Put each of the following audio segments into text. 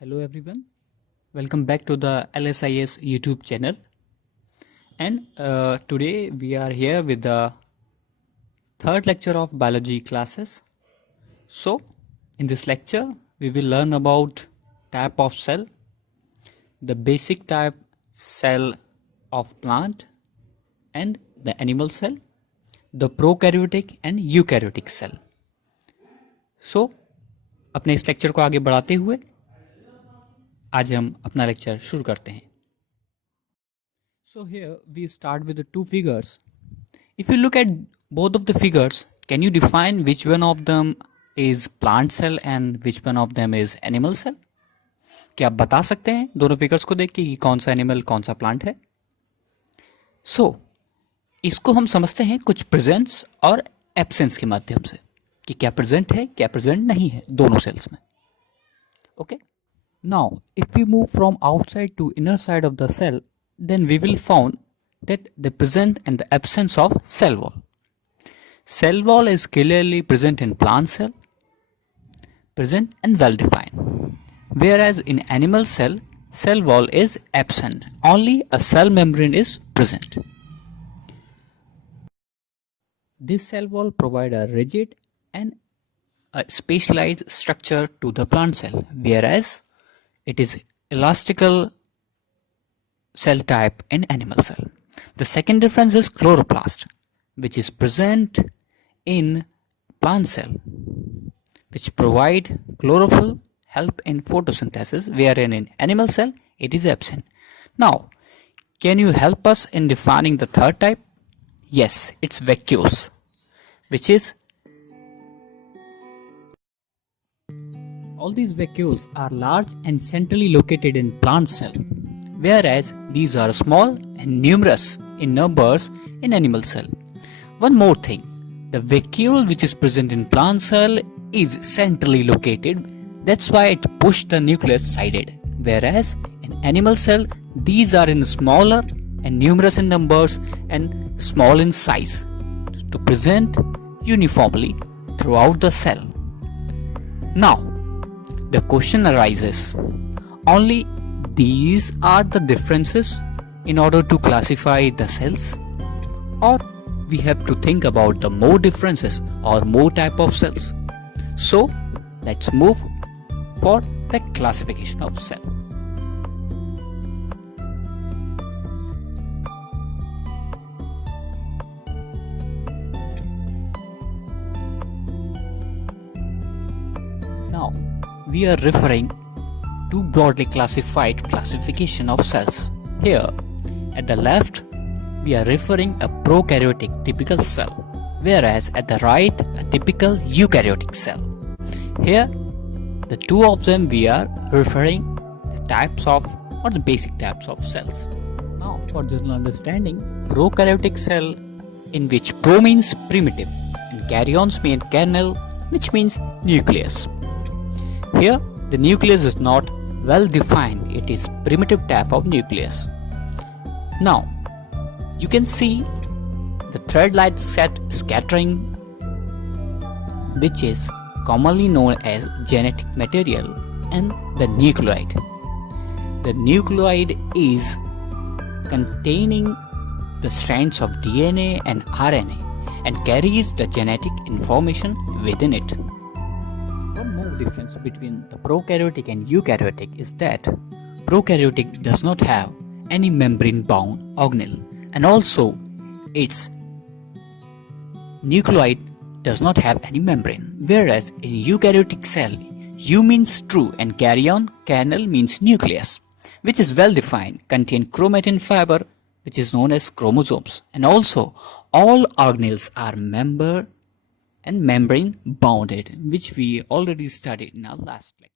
Hello everyone, welcome back to the LSIS YouTube channel. And today we are here with the third lecture of biology classes. So in this lecture we will learn about type of cell, the basic type cell of plant and the animal cell, the prokaryotic and eukaryotic cell. So अपने इस lecture को आगे बढ़ाते हुए आज हम अपना lecture शुरू करते हैं. So here we start with the two figures. If you look at both of the figures, can you define which one of them is plant cell and which one of them is animal cell? क्या आप बता सकते हैं दोनों figures को देख के कि कौन सा एनिमल कौन सा प्लांट है? So इसको हम समझते हैं कुछ प्रेजेंस और एब्सेंस के माध्यम से कि क्या प्रेजेंट है क्या प्रेजेंट नहीं है दोनों सेल्स में. Okay? Now if we move from outside to inner side of the cell, then we will found that the presence and the absence of cell wall. Cell wall is clearly present in plant cell, present and well defined. Whereas in animal cell, cell wall is absent. Only a cell membrane is present. This cell wall provide a rigid and a specialized structure to the plant cell, whereas it is elastical cell type in animal cell. The second difference is chloroplast, which is present in plant cell, which provide chlorophyll help in photosynthesis, wherein in animal cell it is absent. Now, can you help us in defining the third type? Yes, it's vacuoles, which is all these vacuoles are large and centrally located in plant cell, whereas these are small and numerous in numbers in animal cell. One more thing, the vacuole which is present in plant cell is centrally located, that's why it pushes the nucleus sided, whereas in animal cell these are in smaller and numerous in numbers and small in size to present uniformly throughout the cell. Now the question arises, only these are the differences in order to classify the cells, or we have to think about the more differences or more type of cells. So let's move for the classification of cell. Now we are referring to broadly classified classification of cells. Here at the left we are referring a prokaryotic typical cell, whereas at the right a typical eukaryotic cell. Here the two of them we are referring the types of or the basic types of cells. Now for general understanding, prokaryotic cell, in which pro means primitive and karyons mean kernel, which means nucleus. Here the nucleus is not well defined, it is primitive type of nucleus. Now you can see the thread like scattering, which is commonly known as genetic material, and the nucleoid. The nucleoid is containing the strands of DNA and RNA and carries the genetic information within it. One more difference between the prokaryotic and eukaryotic is that prokaryotic does not have any membrane bound organelle, and also its nucleoid does not have any membrane, whereas in eukaryotic cell U means true and karyon kernel means nucleus, which is well defined, contain chromatin fiber which is known as chromosomes, and also all organelles are member and membrane bounded, which we already studied in our last lecture.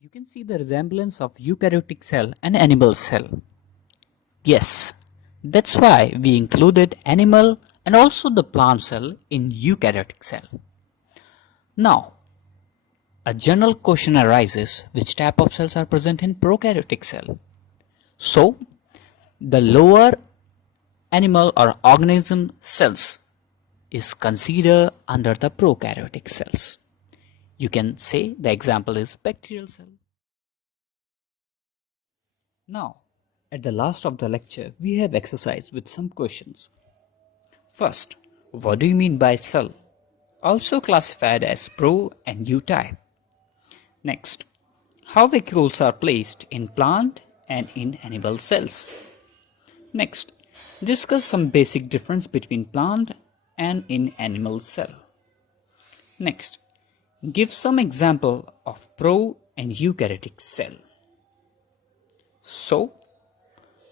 You can see the resemblance of eukaryotic cell and animal cell. Yes, that's why we included animal and also the plant cell in eukaryotic cell. Now, a general question arises, which type of cells are present in prokaryotic cell? So, the lower animal or organism cells is considered under the prokaryotic cells. You can say the example is bacterial cell. Now, at the last of the lecture, we have exercise with some questions. First, what do you mean by cell? Also classified as pro and eutype. Next, how vacuoles are placed in plant and in animal cells. Next, discuss some basic difference between plant and in animal cell. Next, give some example of pro and eukaryotic cell. So,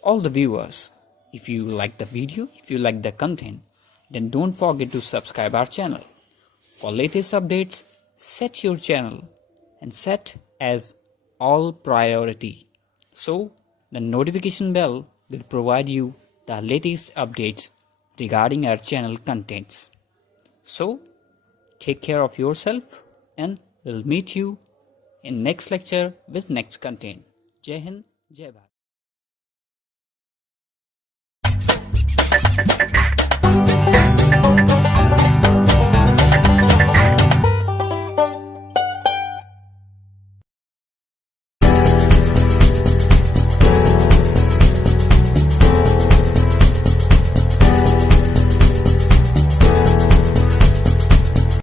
all the viewers, if you like the video, if you like the content, then don't forget to subscribe our channel. For latest updates, set your channel and set as all priority. So, the notification bell will provide you the latest updates regarding our channel contents. So, take care of yourself and we'll meet you in next lecture with next content. Jai Hind, Jai Bharat.